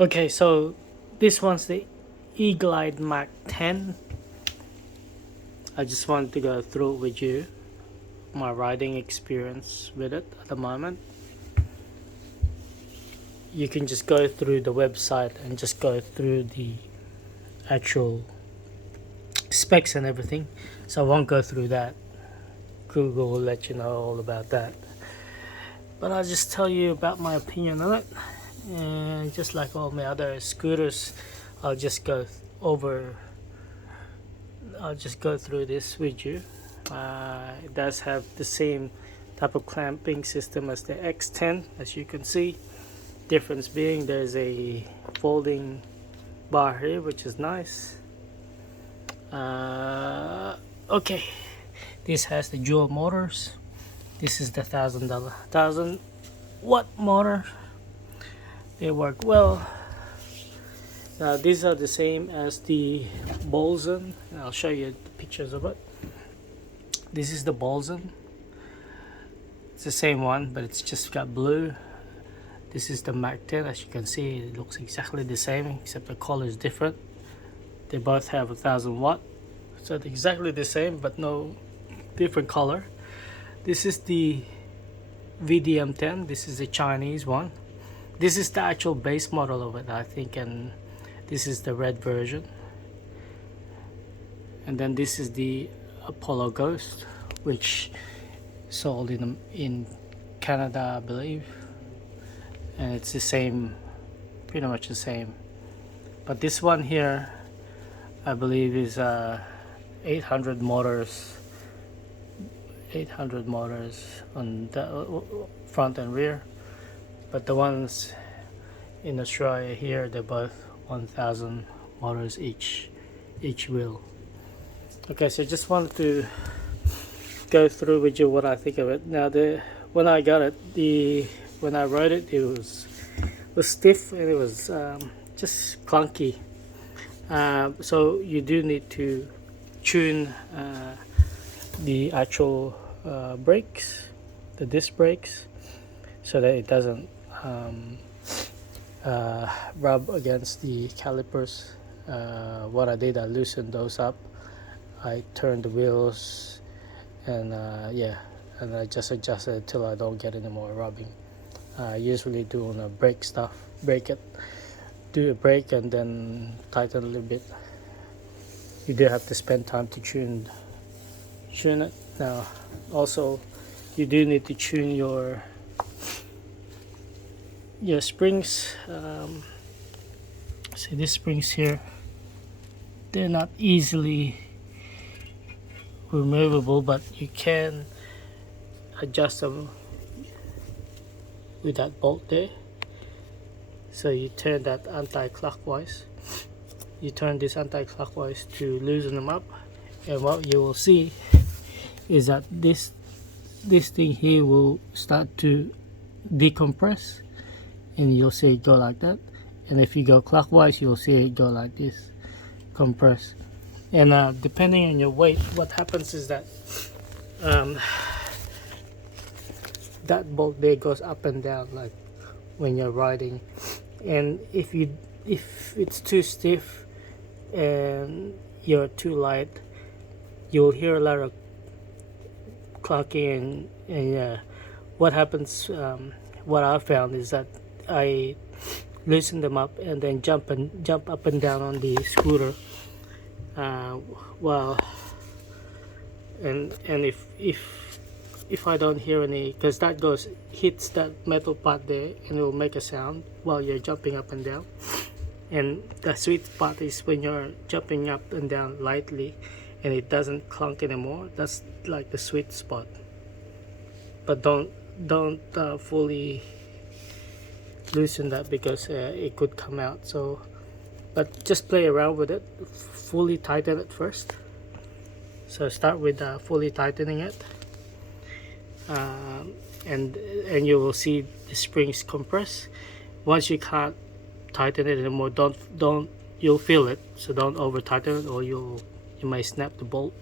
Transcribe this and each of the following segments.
Okay, so this one's the E-Glide Mark 10. I just wanted to go through it with you, my riding experience with it at the moment. You can just go through the website and just go through the actual specs and everything. So I won't go through that. Google will let you know all about that. But I'll just tell you about my opinion on it. And just like all my other scooters, I'll just go over I'll just go through this with you. It does have the same type of clamping system as the X10, as you can see. Difference being there's a folding bar here, which is nice. Okay, this has the dual motors. This is the $1,000 motor. They work well. Now these are the same as the Bolzen. I'll show you the pictures of it. This is the Bolzen. It's the same one, but it's just got blue. This is the Mark 10. As you can see, it looks exactly the same, except the color is different. They both have 1,000 watt, so it's exactly the same, but no different color. This is the VDM10. This is the Chinese one. This is the actual base model of it, I think, and this is the red version. And then this is the Apollo Ghost, which sold in Canada, I believe. And it's the same, pretty much the same. But this one here, I believe, is 800 motors. 800 motors on the front and rear. But the ones in Australia here, they're both 1,000 motors each wheel. Okay, so just wanted to go through with you what I think of it. Now, when I got it, when I rode it, it was stiff and it was just clunky. So you do need to tune the actual brakes, the disc brakes, so that it doesn't rub against the calipers. What I did, I loosened those up. I turned the wheels, and and I just adjusted it till I don't get any more rubbing. I usually do on a brake stuff, do a brake and then tighten a little bit. You do have to spend time to tune it. Now, also, you do need to tune your springs. See, these springs here, they're not easily removable, but you can adjust them with that bolt there. So you turn that anti-clockwise. You turn this anti-clockwise to loosen them up, and what you will see is that this thing here will start to decompress, and you'll see it go like that. And if you go clockwise, you'll see it go like this, compress. And depending on your weight, what happens is that that bolt there goes up and down, like when you're riding. And if it's too stiff and you're too light, you'll hear a lot of clunking. And what happens, what I found is that I loosen them up and then jump up and down on the scooter. And if I don't hear any, because that hits that metal part there and it will make a sound while you're jumping up and down. And the sweet spot is when you're jumping up and down lightly and it doesn't clunk anymore. That's like the sweet spot. But don't fully loosen that, because it could come out. So, but just play around with it. Fully tighten it first. So start with fully tightening it, and you will see the springs compress. Once you can't tighten it anymore, you'll feel it. So don't over tighten it, or you may snap the bolt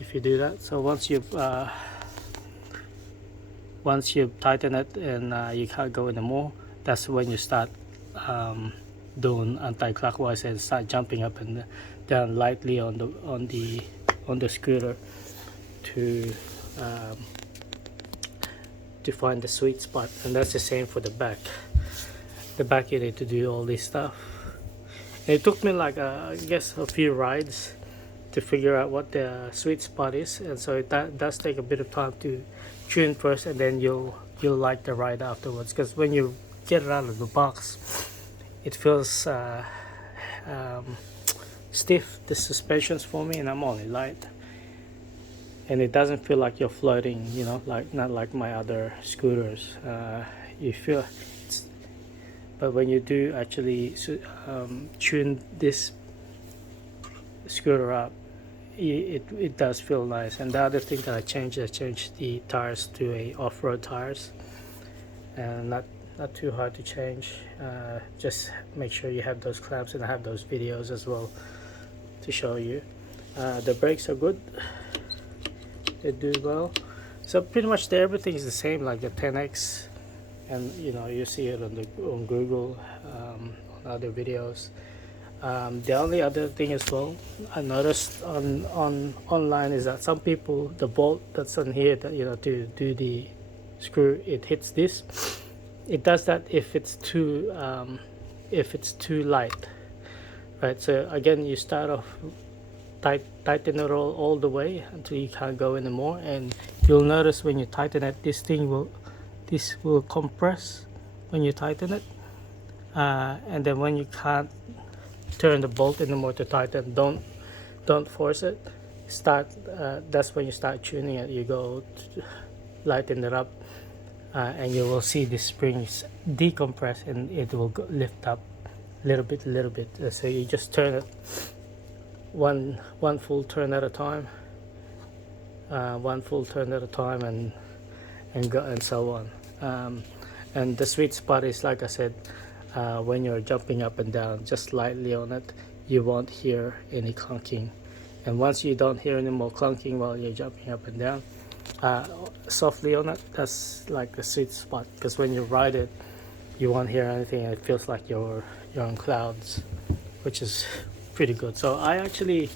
if you do that. So once you tighten it and you can't go anymore, that's when you start doing anti-clockwise and start jumping up and down lightly on the scooter to find the sweet spot. And that's the same for the back. The back, you need to do all this stuff. And it took me like I guess a few rides to figure out what the sweet spot is, and so it does take a bit of time to tune first, and then you'll like the ride afterwards, because when you get it out of the box it feels stiff, the suspensions for me, and I'm only light, and it doesn't feel like you're floating, you know, like not like my other scooters. You feel it's, but when you do actually tune this scooter up, it does feel nice. And the other thing that I changed the tires to a off-road tires, and not too hard to change. Just make sure you have those clamps, and I have those videos as well to show you. The brakes are good, they do well. So pretty much everything is the same, like the 10X, and you know, you see it on Google, on other videos. The only other thing as well I noticed online is that some people, the bolt that's on here, that, you know, to do the screw, it hits this. It does that if it's too light, right? So again, you start off tighten it all the way until you can't go anymore, and you'll notice when you tighten it, this will compress when you tighten it, and then when you can't turn the bolt anymore to tighten, don't force it. That's when you start tuning it. You go to lighten it up, and you will see the springs decompress, and it will lift up a little bit. So you just turn it one full turn at a time, and go, and so on. And the sweet spot is, like I said, when you're jumping up and down, just lightly on it, you won't hear any clunking. And once you don't hear any more clunking while you're jumping up and down, softly on it, that's like the sweet spot, because when you ride it, you won't hear anything, and it feels like you're on clouds, which is pretty good. So I actually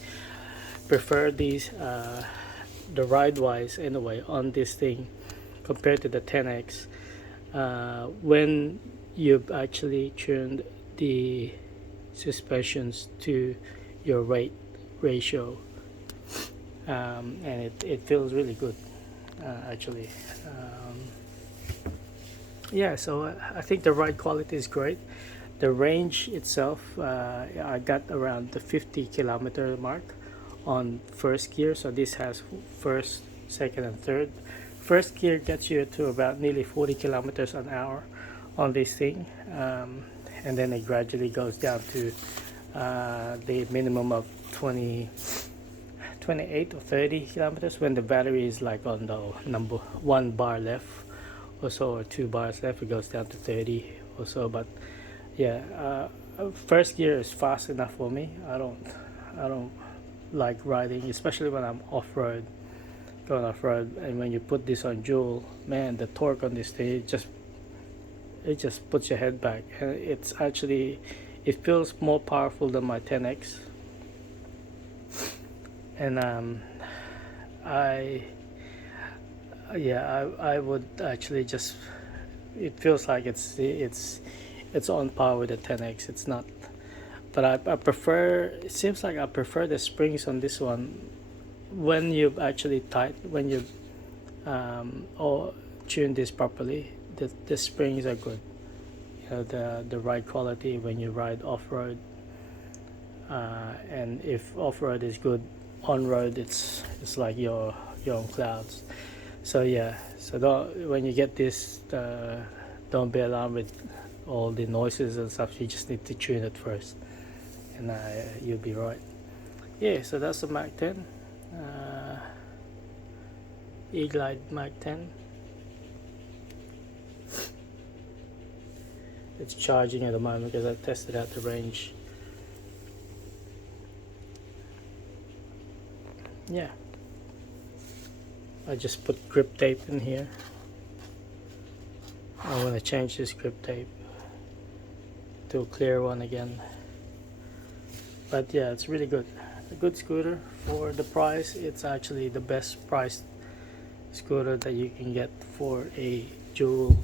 prefer these, the ride wise anyway, on this thing compared to the 10X. When you've actually tuned the suspensions to your weight ratio, and it feels really good, actually. Yeah, so I think the ride quality is great. The range itself, I got around the 50-kilometer mark on first gear. So this has first, second, and third. First gear gets you to about nearly 40 kilometers an hour on this thing, and then it gradually goes down to the minimum of 28 or 30 kilometers when the battery is like on the number 1 bar left or so, or 2 bars left. It goes down to 30 or so. But yeah, first gear is fast enough for me. I don't like riding, especially when I'm going off-road. And when you put this on dual, man, the torque on this thing, it just puts your head back, and it feels more powerful than my 10X. And I would actually just, it feels like it's on par with the 10X. It's not, but I prefer, it seems like I prefer the springs on this one when you actually when you or tune this properly. The springs are good, you know, the ride quality when you ride off-road, and if off-road is good, on-road it's like you're on clouds. So yeah, so when you get this, don't be alarmed with all the noises and stuff. You just need to tune it first, and you'll be right. Yeah, so that's the Mac 10, E-Glide Mac 10. It's charging at the moment because I tested out the range. Yeah, I just put grip tape in here. I want to change this grip tape to clear one again. But yeah, it's really good. A good scooter for the price. It's actually the best priced scooter that you can get for a dual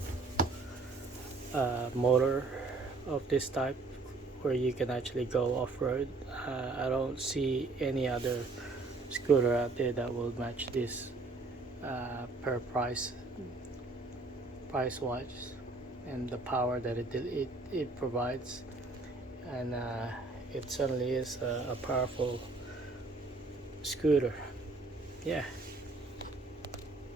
motor of this type, where you can actually go off-road. I don't see any other scooter out there that will match this per price wise, and the power that it provides. And it certainly is a powerful scooter. Yeah.